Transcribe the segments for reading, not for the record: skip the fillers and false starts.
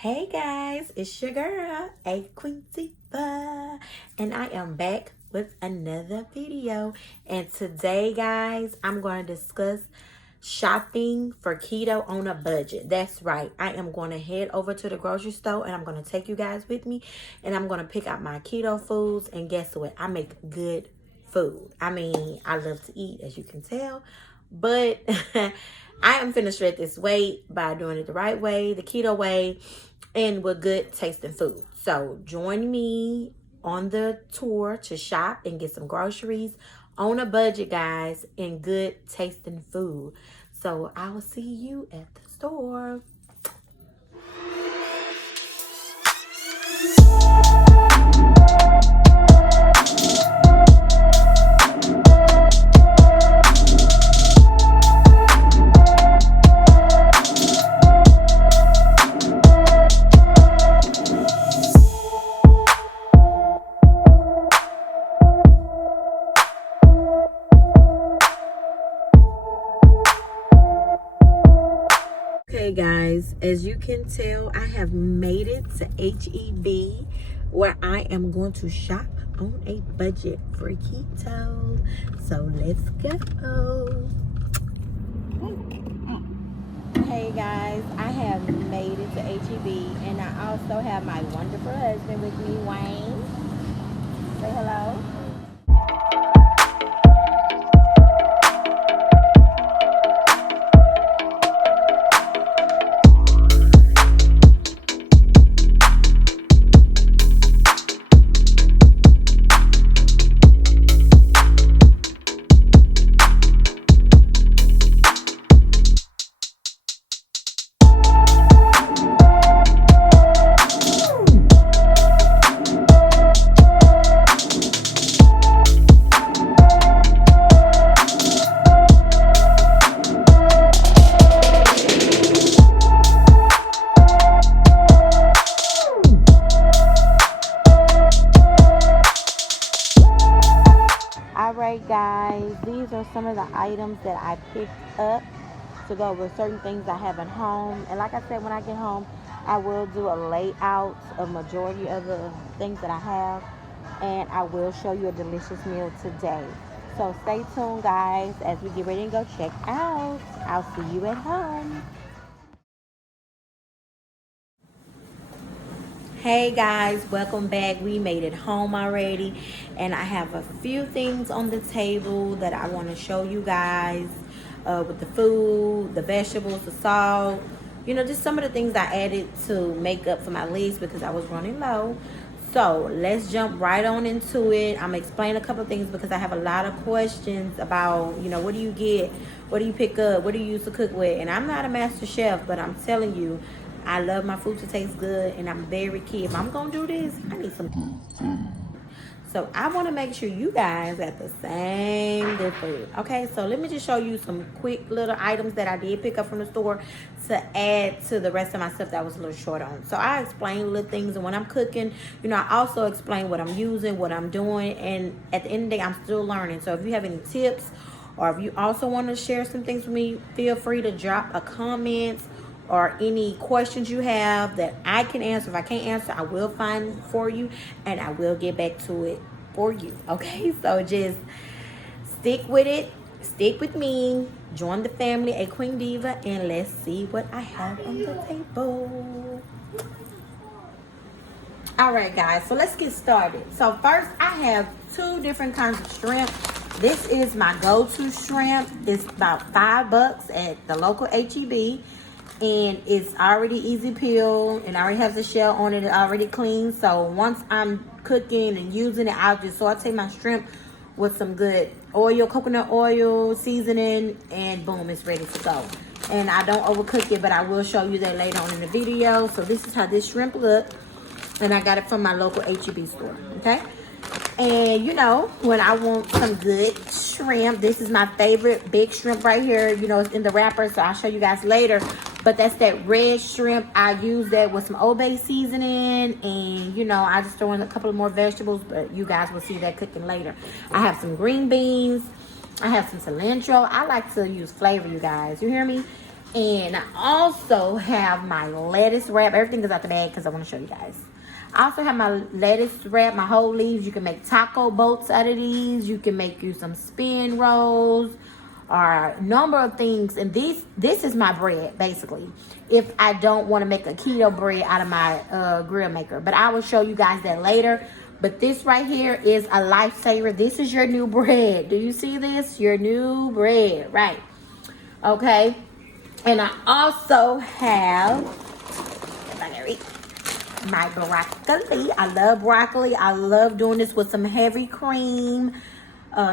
Hey guys, it's your girl, A Quincy, and I am back with another video. And today, guys, I'm going to discuss shopping for keto on a budget. That's right. I am going to head over to the grocery store and I'm going to take you guys with me, and I'm going to pick out my keto foods. And guess what? I make good food. I mean, I love to eat, as you can tell, but I am finna shred this weight by doing it the right way, the keto way, and with good tasting food. So join me on the tour to shop and get some groceries on a budget, guys, and good tasting food. So I will see you at the store. Okay guys, as you can tell, I have made it to HEB, where I am going to shop on a budget for keto. So let's go. Hey guys, I have made it to HEB, and I also have my wonderful husband with me, Wayne. Say hello. Alright guys, these are some of the items that I picked up to go with certain things I have at home. And like I said, when I get home, I will do a layout of majority of the things that I have, and I will show you a delicious meal today. So stay tuned guys as we get ready to go check out. I'll see you at home. Hey guys, welcome back. We made it home already, and I have a few things on the table that I want to show you guys with the food, the vegetables, the salt, just some of the things I added to make up for my list because I was running low. So let's jump right on into it. I'm gonna explain a couple things because I have a lot of questions about, what do you get, what do you pick up, what do you use to cook with. And I'm not a master chef, but I'm telling you, I love my food to taste good, and I'm very key. If I'm gonna do this, I need some good food. So I want to make sure you guys got the same good food. Okay, so let me just show you some quick little items that I did pick up from the store to add to the rest of my stuff that I was a little short on. So I explain little things, and when I'm cooking, I also explain what I'm using, what I'm doing, and at the end of the day, I'm still learning. So if you have any tips, or if you also want to share some things with me, feel free to drop a comment or any questions you have that I can answer. If I can't answer, I will find for you, and I will get back to it for you. Okay, so just stick with it, stick with me, join the family, A Queen Diva, and let's see what I have on the table. All right guys, so let's get started. So first, I have two different kinds of shrimp. This is my go-to shrimp. It's about $5 at the local HEB. And it's already easy peel, and I already have the shell on it already clean. So once I'm cooking and using it, I'll just saute my shrimp with some good oil, coconut oil, seasoning, and boom, it's ready to go. And I don't overcook it, but I will show you that later on in the video. So this is how this shrimp look, and I got it from my local HEB store, okay? And when I want some good shrimp, this is my favorite big shrimp right here. It's in the wrapper, so I'll show you guys later. But that's that red shrimp. I use that with some Old Bay seasoning, and I just throw in a couple of more vegetables, but you guys will see that cooking later. I have some green beans. I have some cilantro. I like to use flavor, you guys. You hear me? And I also have my lettuce wrap. Everything is out the bag because I want to show you guys. I also have my lettuce wrap, my whole leaves. You can make taco boats out of these. You can make you some spin rolls or a number of things. And this is my bread, basically, if I don't want to make a keto bread out of my grill maker. But I will show you guys that later. But this right here is a lifesaver. This is your new bread. Do you see this? Your new bread, right? Okay. And I also have my broccoli. I love broccoli. I love doing this with some heavy cream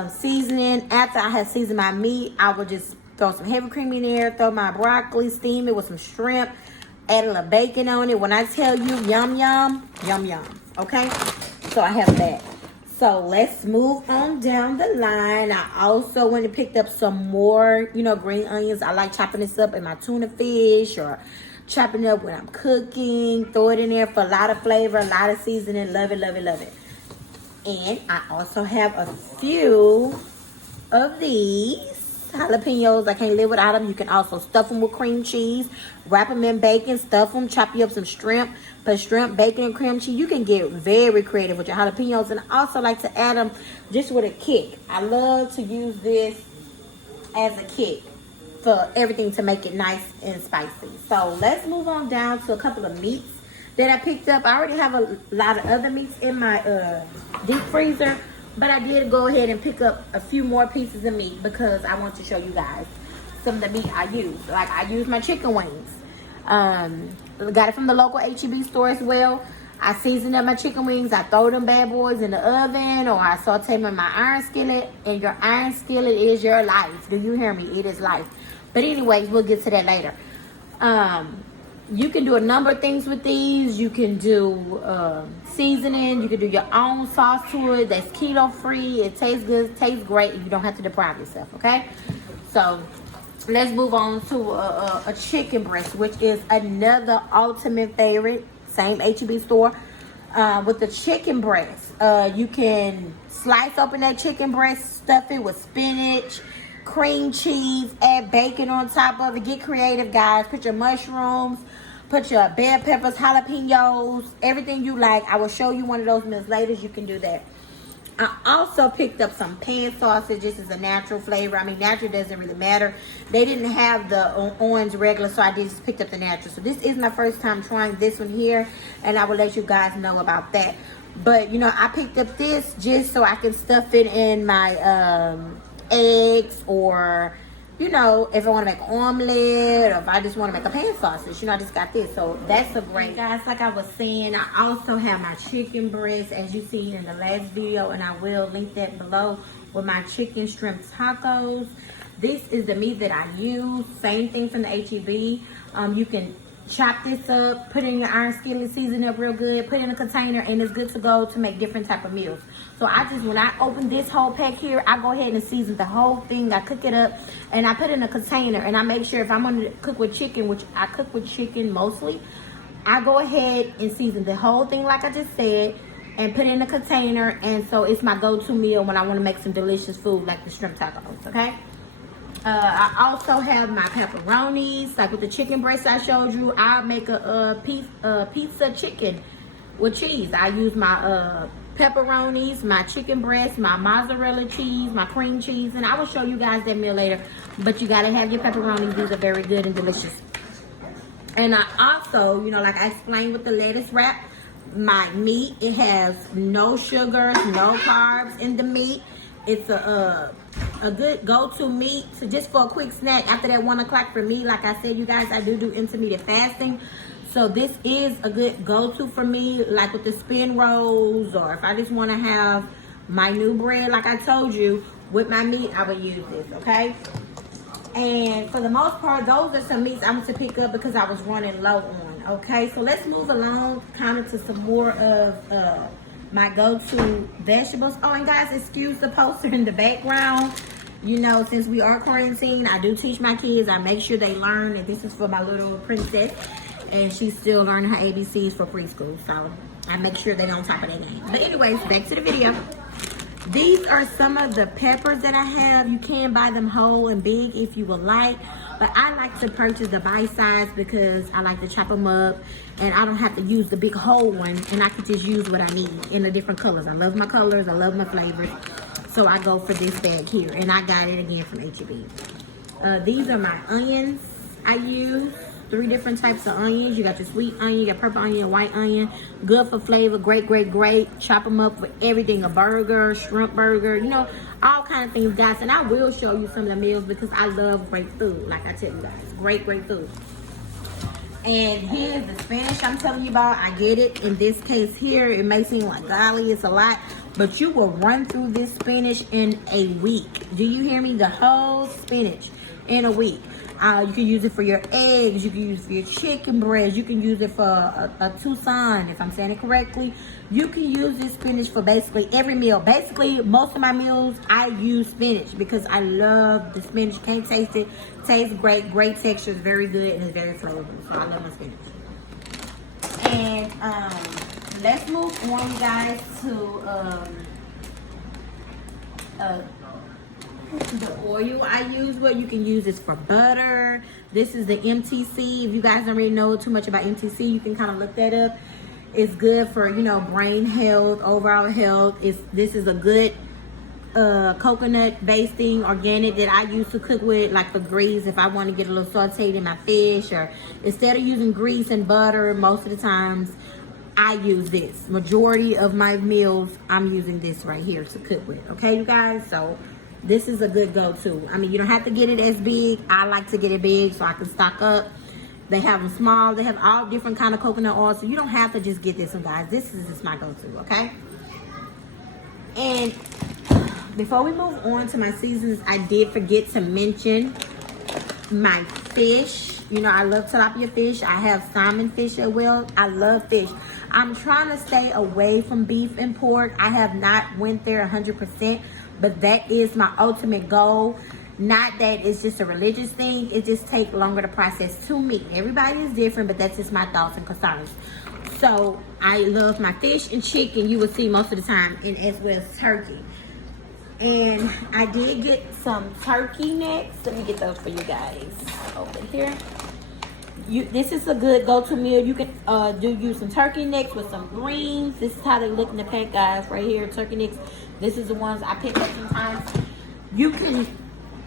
seasoning. After I have seasoned my meat, I will just throw some heavy cream in there, throw my broccoli, steam it with some shrimp, add a little bacon on it. When I tell you yum, yum, yum, yum. Okay? So I have that. So let's move on down the line. I also went and picked up some more, green onions. I like chopping this up in my tuna fish or chopping it up when I'm cooking. Throw it in there for a lot of flavor, a lot of seasoning. Love it, love it, love it. And I also have a few of these jalapenos. I can't live without them. You can also stuff them with cream cheese, wrap them in bacon, stuff them, chop you up some shrimp, put shrimp, bacon, and cream cheese. You can get very creative with your jalapenos. And I also like to add them just with a kick. I love to use this as a kick for everything to make it nice and spicy. So let's move on down to a couple of meats that I picked up. I already have a lot of other meats in my deep freezer, but I did go ahead and pick up a few more pieces of meat because I want to show you guys some of the meat I use. Like I use my chicken wings. Got it from the local H-E-B store as well. I season up my chicken wings. I throw them bad boys in the oven, or I saute them in my iron skillet. And your iron skillet is your life. Do you hear me? It is life. But anyways, we'll get to that later. You can do a number of things with these. You can do seasoning. You can do your own sauce to it. That's keto free. It tastes good. It tastes great. And you don't have to deprive yourself, okay? So let's move on to a chicken breast, which is another ultimate favorite. Same H-E-B store. With the chicken breast, you can slice open that chicken breast, stuff it with spinach, cream cheese, add bacon on top of it. Get creative, guys. Put your mushrooms, put your bell peppers, jalapenos, everything you like. I will show you one of those meals later. You can do that. I also picked up some pan sausage. This is a natural flavor. I mean, natural doesn't really matter. They didn't have the orange regular, so I just picked up the natural. So this is my first time trying this one here, and I will let you guys know about that. But, I picked up this just so I can stuff it in my eggs, or if I want to make omelet, or if I just want to make a pan sausage, I just got this. So that's a great, guys. Like I was saying, I also have my chicken breast, as you seen in the last video, and I will link that below, with my chicken shrimp tacos. This is the meat that I use. Same thing from the H-E-B. You can chop this up, put it in your iron skillet, season it up real good, put it in a container, and it's good to go to make different type of meals. So when I open this whole pack here, I go ahead and season the whole thing. I cook it up, and I put it in a container, and I make sure if I'm going to cook with chicken, which I cook with chicken mostly, I go ahead and season the whole thing like I just said, and put it in a container, and so it's my go-to meal when I want to make some delicious food like the shrimp tacos, okay? I also have my pepperonis, like with the chicken breast I showed you. I'll make a pizza chicken with cheese. I use my pepperonis, my chicken breast, my mozzarella cheese, my cream cheese, and I will show you guys that meal later. But you gotta have your pepperonis. These are very good and delicious. And I also, like I explained with the lettuce wrap, my meat, it has no sugars, no carbs in the meat. It's a good go-to meat. So just for a quick snack after that 1 o'clock for me. Like I said, you guys, I do intermittent fasting. So this is a good go-to for me, like with the spin rolls, or if I just want to have my new bread, like I told you, with my meat, I would use this, okay? And for the most part, those are some meats I'm going to pick up because I was running low on, okay? So let's move along kind of to some more of my go-to vegetables. Oh, and guys, excuse the poster in the background. Since we are quarantined, I do teach my kids. I make sure they learn, and this is for my little princess, and she's still learning her ABCs for preschool. So I make sure they're on top of their game. But anyways, back to the video. These are some of the peppers that I have. You can buy them whole and big if you would like. But I like to purchase the bite size because I like to chop them up and I don't have to use the big whole one, and I can just use what I need in the different colors. I love my colors, I love my flavors. So I go for this bag here, and I got it again from H-E-B. These are my onions I use. 3 different types of onions. You got your sweet onion, you got purple onion, white onion. Good for flavor, great, great, great. Chop them up for everything, a burger, shrimp burger, you know, all kind of things, guys. And I will show you some of the meals because I love great food. Like I tell you guys, great, great food. And here's the spinach I'm telling you about. I get it. In this case here, it may seem like, golly, it's a lot, but you will run through this spinach in a week. Do you hear me? The whole spinach in a week. You can use it for your eggs. You can use it for your chicken breasts. You can use it for a Tucson, if I'm saying it correctly. You can use this spinach for basically every meal. Basically, most of my meals, I use spinach because I love the spinach. Can't taste it. Tastes great. Great texture. It's very good and it's very flavorful. So I love my spinach. And let's move on, guys, to the oil I use. What you can use this for butter. This is the MTC. If you guys don't really know too much about MTC, you can kind of look that up. It's good for, you know, brain health, overall health. This is a good coconut basting organic that I use to cook with, like for grease. If I want to get a little sauteed in my fish, or instead of using grease and butter, most of the times I use this. Majority of my meals, I'm using this right here to cook with. Okay, you guys? So this is a good go-to. I mean, you don't have to get it as big. I like to get it big so I can stock up. They have them small. They have all different kind of coconut oil, so you don't have to just get this one, guys. This is just my go-to, okay? And before we move on to my seasons, I did forget to mention my fish. You know, I love tilapia fish. I have salmon fish as well. I love fish. I'm trying to stay away from beef and pork. I have not went there 100%. But that is my ultimate goal. Not that it's just a religious thing. It just takes longer to process to me. Everybody is different, but that's just my thoughts and concerns. So I love my fish and chicken, you will see most of the time, and as well as turkey. And I did get some turkey necks. Let me get those for you guys over here. This is a good go-to meal. You can use some turkey necks with some greens. This is how they look in the pack, guys, right here, turkey necks. This is the ones I pick up sometimes. You can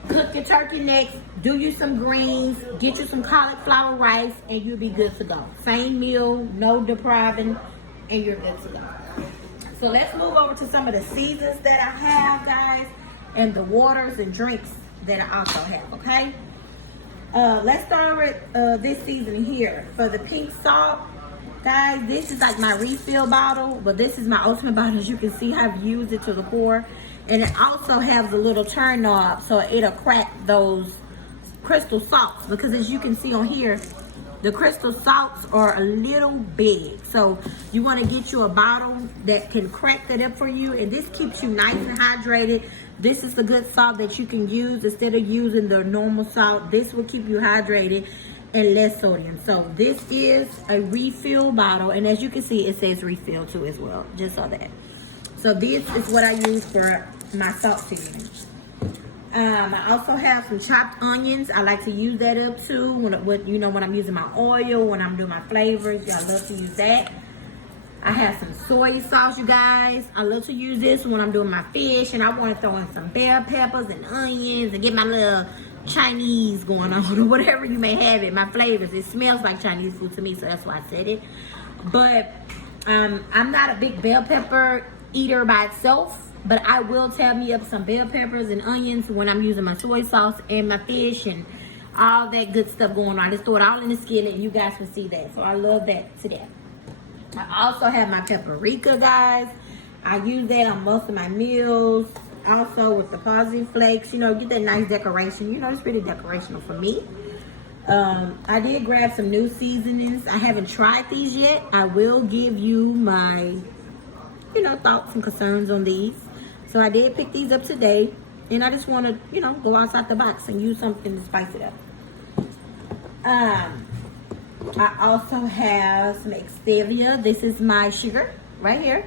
cook your turkey necks, do you some greens, get you some cauliflower rice, and you'll be good to go. Same meal, no depriving, and you're good to go. So let's move over to some of the seasons that I have, guys, and the waters and drinks that I also have, okay? Let's start with this season here. For the pink salt, guys, this is like my refill bottle, but this is my ultimate bottle. As you can see, I've used it to the core. And it also has a little turn knob, so it'll crack those crystal salts. Because as you can see on here, the crystal salts are a little big. So you want to get you a bottle that can crack that up for you. And this keeps you nice and hydrated. This is the good salt that you can use instead of using the normal salt. This will keep you hydrated and less sodium. So this is a refill bottle, and as you can see, it says refill too as well, just so that. So this is what I use for my salt seasoning. I also have some chopped onions. I like to use that up too when I'm using my oil, when I'm doing my flavors. Y'all love to use that. I have some soy sauce, you guys. I love to use this when I'm doing my fish, and I want to throw in some bell peppers and onions and get my little Chinese going on, or whatever you may have it. My flavors, it smells like Chinese food to me, so that's why I said it. But I'm not a big bell pepper eater by itself, but I will tear me up some bell peppers and onions when I'm using my soy sauce and my fish and all that good stuff going on. I just throw it all in the skillet and you guys can see that. So I love that to death. I also have my paprika, guys. I use that on most of my meals. Also with the parsley flakes, get that nice decoration. It's pretty decorational for me. I did grab some new seasonings. I haven't tried these yet. I will give you my, thoughts and concerns on these. So I did pick these up today. And I just want to, go outside the box and use something to spice it up. I also have some stevia. This is my sugar right here.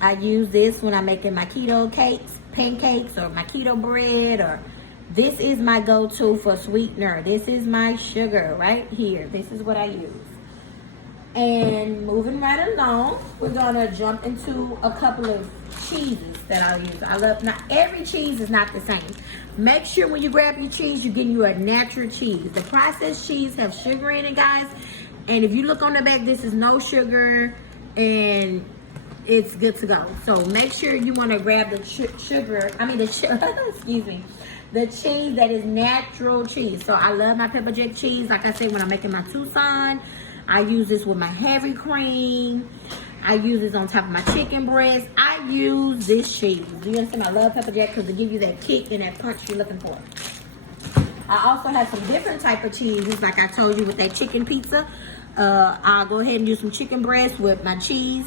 I use this when I'm making my keto cakes, pancakes, or my keto bread, or This is my go-to for sweetener. This is my sugar right here. This is what I use. And moving right along, we're gonna jump into a couple of cheeses that I'll use. I love, not every cheese is not the same. Make sure when you grab your cheese, you're getting you a natural cheese. The processed cheese have sugar in it, guys. And if you look on the back, this is no sugar and it's good to go. So make sure you wanna grab the excuse me, the cheese that is natural cheese. So I love my pepper jack cheese. Like I said, when I'm making my Tucson, I use this with my heavy cream. I use this on top of my chicken breast. I use this cheese. Do you understand? I love pepper jack because it gives you that kick and that punch you're looking for. I also have some different type of cheeses, like I told you with that chicken pizza. I'll go ahead and use some chicken breast with my cheese,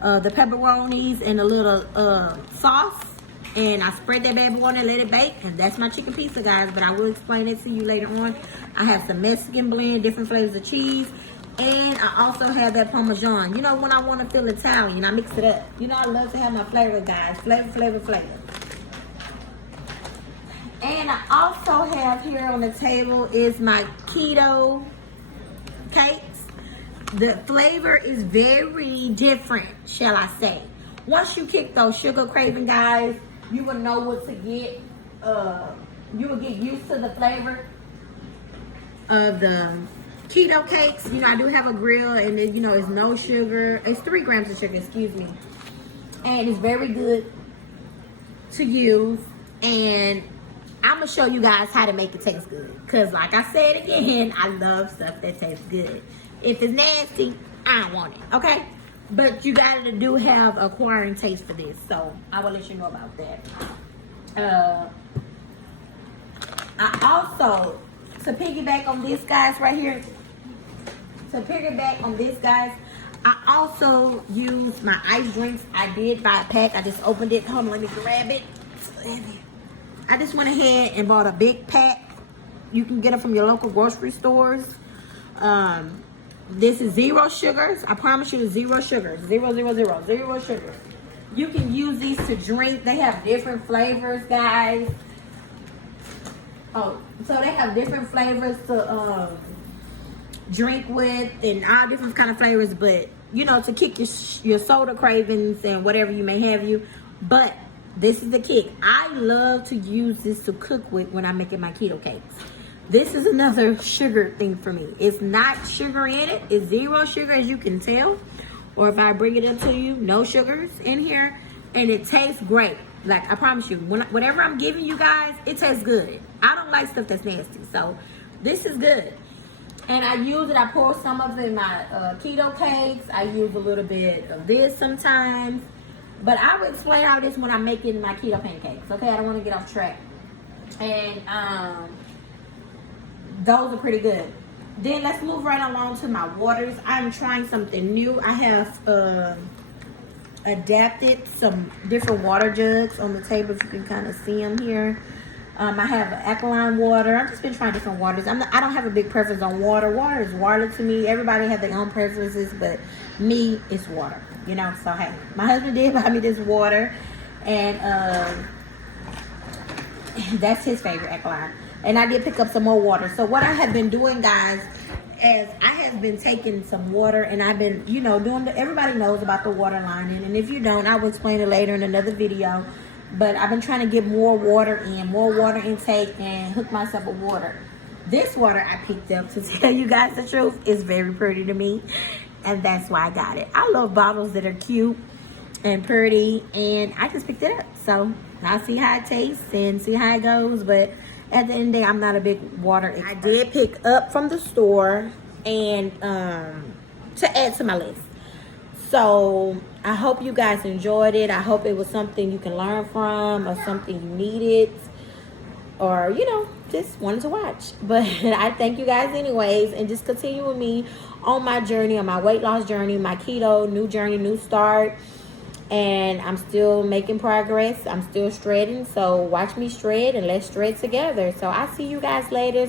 the pepperonis, and a little sauce. And I spread that bad boy on and let it bake. And that's my chicken pizza, guys. But I will explain it to you later on. I have some Mexican blend, different flavors of cheese. And I also have that Parmesan. You know, when I want to feel Italian, I mix it up. You know, I love to have my flavor, guys. Flavor. And I also have here on the table is my keto cakes. The flavor is very different, shall I say. Once you kick those sugar craving, guys, you will know what to get. You will get used to the flavor of the keto cakes. You know, I do have a grill, and it, you know, it's no sugar. It's 3 grams of sugar, excuse me. And it's very good to use. And I'm going to show you guys how to make it taste good. Because like I said again, I love stuff that tastes good. If it's nasty, I don't want it, okay? But you gotta do have acquiring taste for this. So I will let you know about that. I also, to piggyback on this, guys, right here. I also use my ice drinks. I did buy a pack. I just opened it. Hold on, let me grab it. I just went ahead and bought a big pack. You can get it from your local grocery stores. This is 0 sugars. I promise you, 0 sugars. 0 sugars. You can use these to drink. They have different flavors, guys. Oh, so they have different flavors to drink with, and all different kind of flavors. But you know, to kick your soda cravings and whatever you may have you. But this is the kick. I love to use this to cook with when I'm making my keto cakes. This is another sugar thing for me. It's not sugar in it. It's 0 sugar, as you can tell. Or if I bring it up to you, no sugars in here. And it tastes great. Like, I promise you, whatever I'm giving you guys, it tastes good. I don't like stuff that's nasty. So, this is good. And I use it. I pour some of it in my keto cakes. I use a little bit of this sometimes. But I will explain all this when I'm making my keto pancakes. Okay? I don't want to get off track. And, those are pretty good. Then let's move right along to my waters. I'm trying something new. I have adapted some different water jugs on the table. If you can kind of see them here. I have an alkaline water. I've just been trying different waters. I don't have a big preference on water. Water is water to me. Everybody has their own preferences, but me, it's water. You know, so hey, my husband did buy me this water, and that's his favorite alkaline. And I did pick up some more water. So what I have been doing, guys, is I have been taking some water, and I've been, you know, everybody knows about the water lining. And if you don't, I will explain it later in another video. But I've been trying to get more water intake, and hook myself with water. This water I picked up, to tell you guys the truth, is very pretty to me. And that's why I got it. I love bottles that are cute and pretty, and I just picked it up. So I'll see how it tastes and see how it goes. But at the end of the day, I'm not a big water expert. I did pick up from the store and to add to my list. So I hope you guys enjoyed it. I hope it was something you can learn from, or something you needed, or, you know, just wanted to watch. But I thank you guys anyways, and just continue with me on my journey, on my weight loss journey, my keto, new journey, new start. And I'm still making progress. I'm still shredding. So watch me shred, and let's shred together. So I'll see you guys later.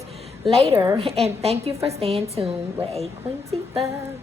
And thank you for staying tuned with A Queen Tifa.